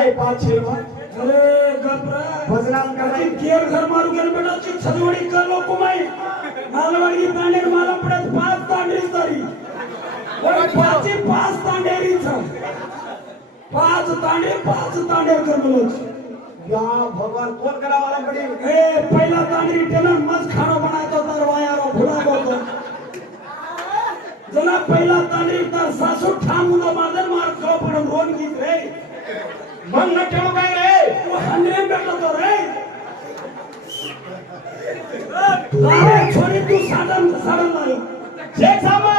आहे 500 रुपये अरे गपरा भजनाम करायची केर घर मारू गेल बेटा ची छजवडी कर लोक माई मालवाडी तांडेर मला पडत 5 तांडेरी तरी ओय 5 तांडेरी छ 5 तांडे कर बोलो या भगवान कोण करावाला पडेल ए पहिला तांडरी टेलन मस्त खाना बनातो तर वायारो भुला होतो जना पहिला तांडरी तर सासू ठामून मादर मार खो पडून रोन गीत रे मग न ठेव काय रे तू हंड्रेड भेटलो तो रे अरे छोरी तू साडन लायो शेख साहब